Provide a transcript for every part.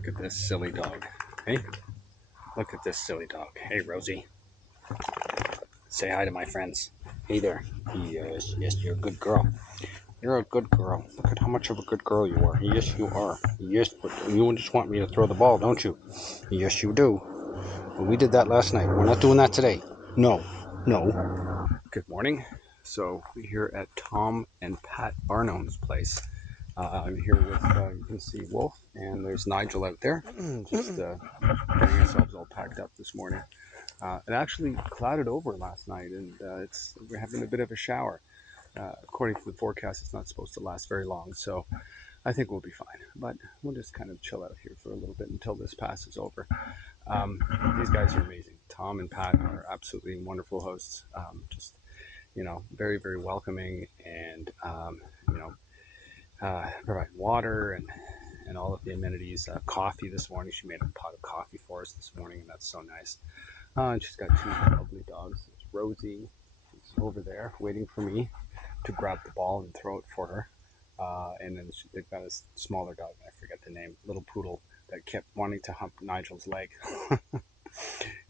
Look at this silly dog. Hey, look at this silly dog. Hey, Rosie. Say hi to my friends. Hey there. Yes, you're a good girl. You're a good girl. Look at how much of a good girl you are. Yes, you are. Yes, but you just want me to throw the ball, don't you? Yes, you do. Well, we did that last night. We're not doing that today. No. Good morning. So we're here at Tom and Pat Arnone's place. I'm here with, you can see Wolf, and there's Nigel out there, just getting ourselves all packed up this morning. It actually clouded over last night, and we're having a bit of a shower. According to the forecast, it's not supposed to last very long, so I think we'll be fine. But we'll just kind of chill out here for a little bit until this passes over. These guys are amazing. Tom and Pat are absolutely wonderful hosts. Just, very, very welcoming, and provide water and all of the amenities. Coffee this morning. She made a pot of coffee for us this morning, and that's so nice. And she's got two lovely dogs. It's Rosie, who's over there waiting for me to grab the ball and throw it for her. And then they've got a smaller dog, I forget the name, little poodle, that kept wanting to hump Nigel's leg.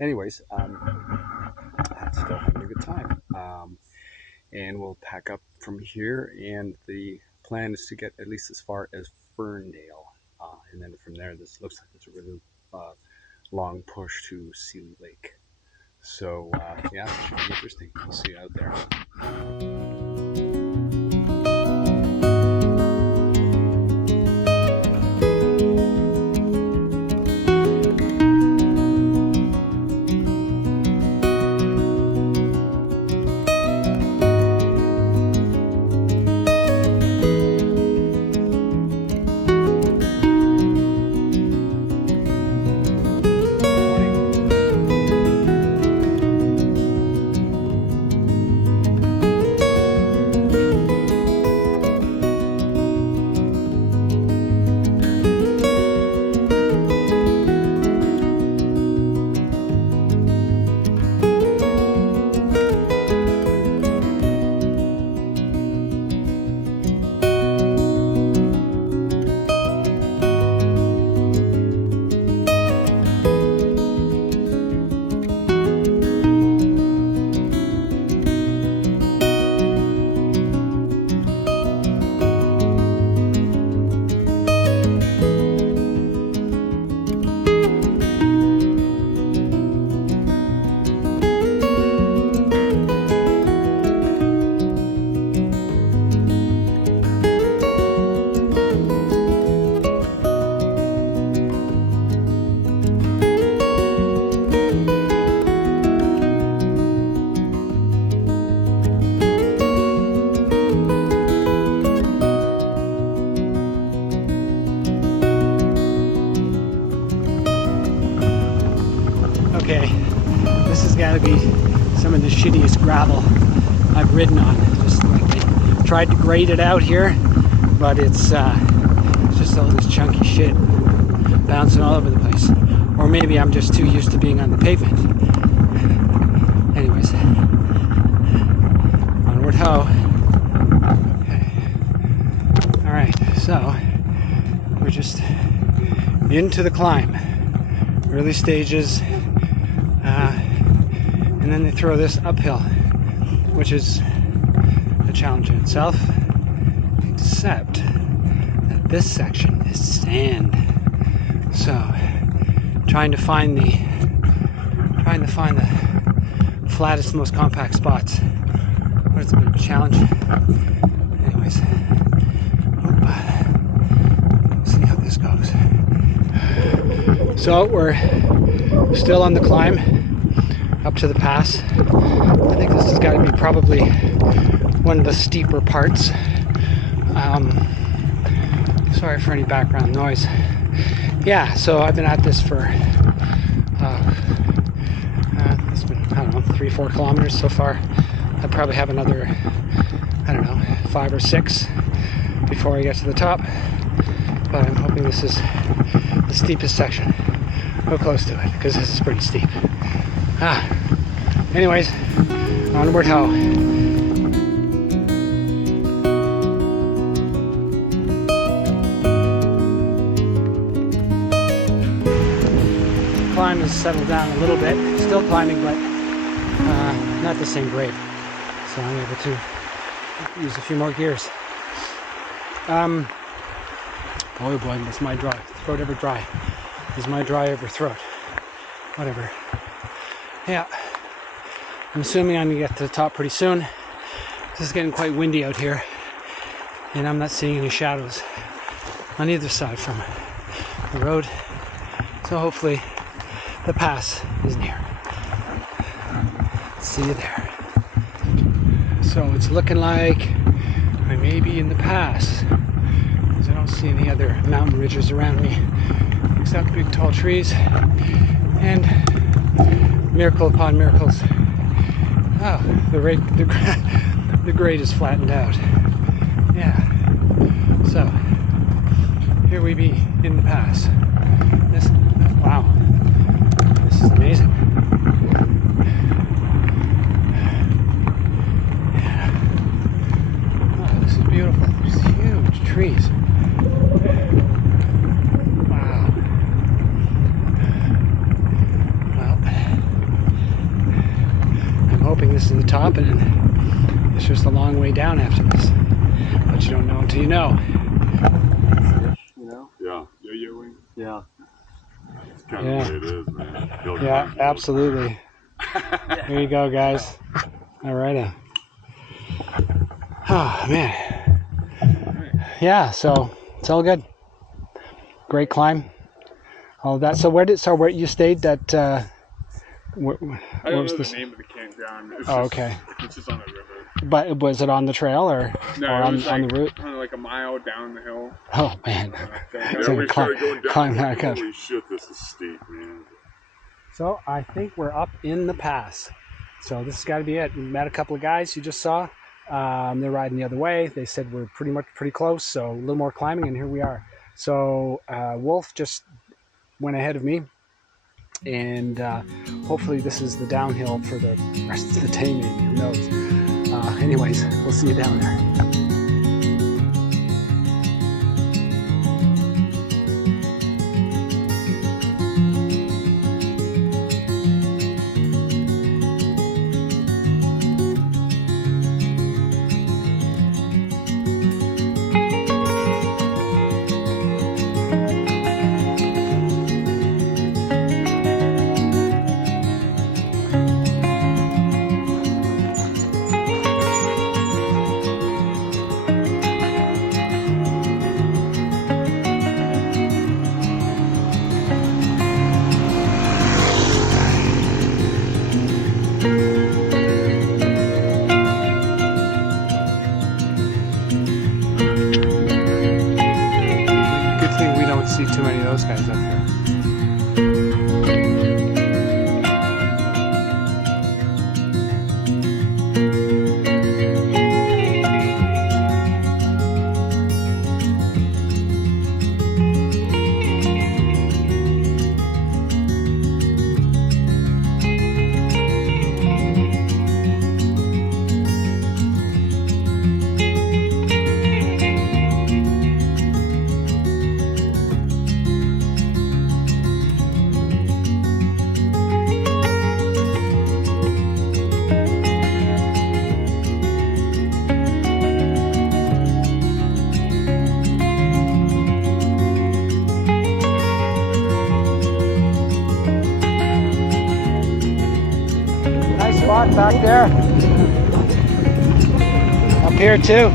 Anyways, still having a good time. And we'll pack up from here, and the plan is to get at least as far as Ferndale, and then from there, this looks like it's a really long push to Sealy Lake. So yeah, it should be interesting. We'll see you out there. Okay, this has got to be some of the shittiest gravel I've ridden on. Just like they tried to grade it out here, but it's just all this chunky shit bouncing all over the place. Or maybe I'm just too used to being on the pavement. Anyways, onward ho. Okay. All right, so we're just into the climb, early stages. And then they throw this uphill, which is a challenge in itself, except that this section is sand. So trying to find the flattest, most compact spots, but it's a bit of a challenge. Anyways, we'll see how this goes. So we're still on the climb up to the pass. I think this has got to be probably one of the steeper parts. Sorry for any background noise. Yeah, so I've been at this for it's been, 3-4 kilometers so far. I probably have another 5 or 6 before I get to the top, but I'm hoping this is the steepest section. Go close to it, because this is pretty steep. Anyways, onward ho. climb has settled down a little bit. Still climbing, but not the same grade. So I'm able to use a few more gears. Oh boy, is my throat ever dry? Is my dry ever throat? Whatever. Yeah, I'm assuming I'm gonna get to the top pretty soon. This is getting quite windy out here, and I'm not seeing any shadows on either side from the road. So hopefully the pass is near. See you there. So it's looking like I may be in the pass, because I don't see any other mountain ridges around me except big tall trees and miracle upon miracles. Oh, the grade is flattened out. Yeah. So here we be in the pass. Wow. This is amazing. Beautiful. There's huge trees. Wow. Well, I'm hoping this is the top, and it's just a long way down after this. But you don't know until you know. You know? Yeah. Yo-yoing. Yeah. It's kind of the way it is, man. Yeah, absolutely. There you go, guys. All right. Oh, man. Yeah, so it's all good. Great climb. All of that. So where you stayed at I don't know the name of the campground. Okay. It's just on the river. But was it on the trail or on the route? Kind of like a mile down the hill. Oh man. Yeah, we started going down. Climb back up. Holy shit, this is steep, man. So I think we're up in the pass. So this has got to be it. We met a couple of guys you just saw. They're riding the other way. They said we're pretty close, so a little more climbing, and here we are. So Wolf just went ahead of me, and hopefully this is the downhill for the rest of the day, maybe, who knows. Anyways, we'll see you down there. See too many of those guys up here. Spot back there. Up here too.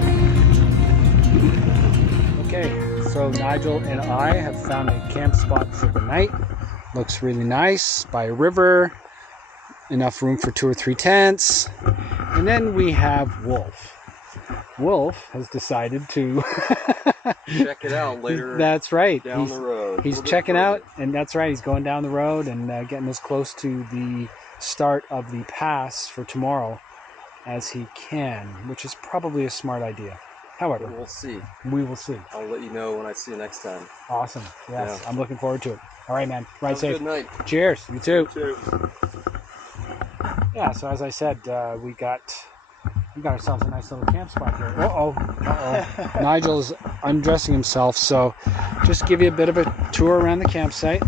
Okay, so Nigel and I have found a camp spot for the night. Looks really nice by a river. Enough room for 2 or 3 tents. And then we have Wolf. Wolf has decided to check it out later. That's right. Down the road. He's checking out, and that's right. He's going down the road and getting as close to the start of the pass for tomorrow as he can, which is probably a smart idea. However, we'll see. We will see. I'll let you know when I see you next time. Awesome. Yes, yeah. I'm looking forward to it. All right, man. Ride Have safe. A good night. Cheers. You too. You too. Yeah. So as I said, we got ourselves a nice little camp spot here. Uh-oh. Nigel's undressing himself, so just give you a bit of a tour around the campsite.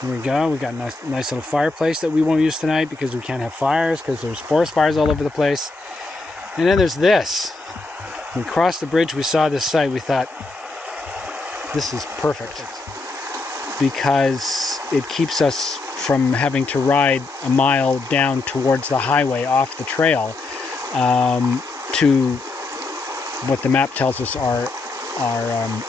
Here we go. We got a nice little fireplace that we won't use tonight because we can't have fires because there's forest fires all over the place. And then there's this. When we crossed the bridge, we saw this site. We thought, this is perfect because it keeps us from having to ride a mile down towards the highway off the trail to what the map tells us are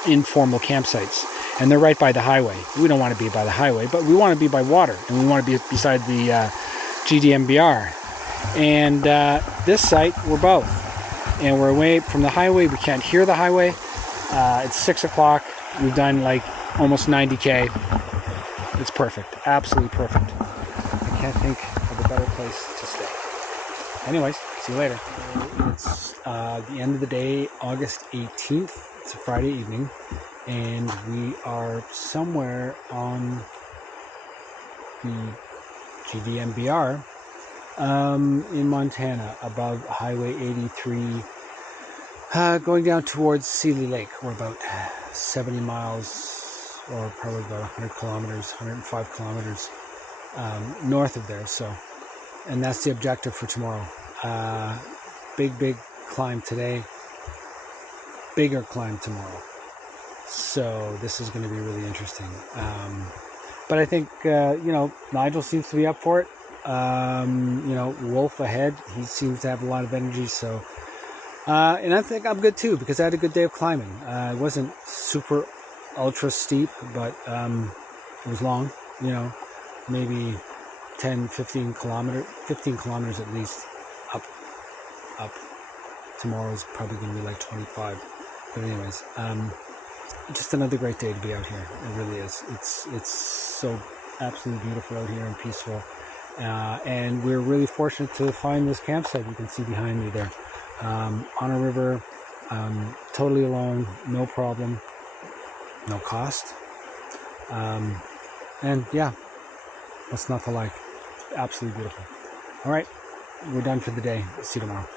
informal campsites. And they're right by the highway. We don't want to be by the highway, but we want to be by water, and we want to be beside the GDMBR. And this site, we're both. And we're away from the highway. We can't hear the highway. It's 6 o'clock. We've done like almost 90K. It's perfect. Absolutely perfect. I can't think of a better place to stay. Anyways, see you later. It's the end of the day, August 18th. It's a Friday evening. And we are somewhere on the GDMBR in Montana, above Highway 83, going down towards Seeley Lake. We're about 70 miles, or probably about 100 kilometers, 105 kilometers north of there. So, and that's the objective for tomorrow. Big climb today, bigger climb tomorrow. So this is going to be really interesting. But I think, Nigel seems to be up for it. Wolf ahead. He seems to have a lot of energy. So, and I think I'm good too, because I had a good day of climbing. It wasn't super ultra steep, but it was long, maybe 15 kilometers at least up. Tomorrow's probably going to be like 25. But anyways, just another great day to be out here. It really is. It's so absolutely beautiful out here and peaceful. And we're really fortunate to find this campsite you can see behind me there. On a river, totally alone, no problem, no cost. And yeah, what's not to like? Absolutely beautiful. All right, we're done for the day. See you tomorrow.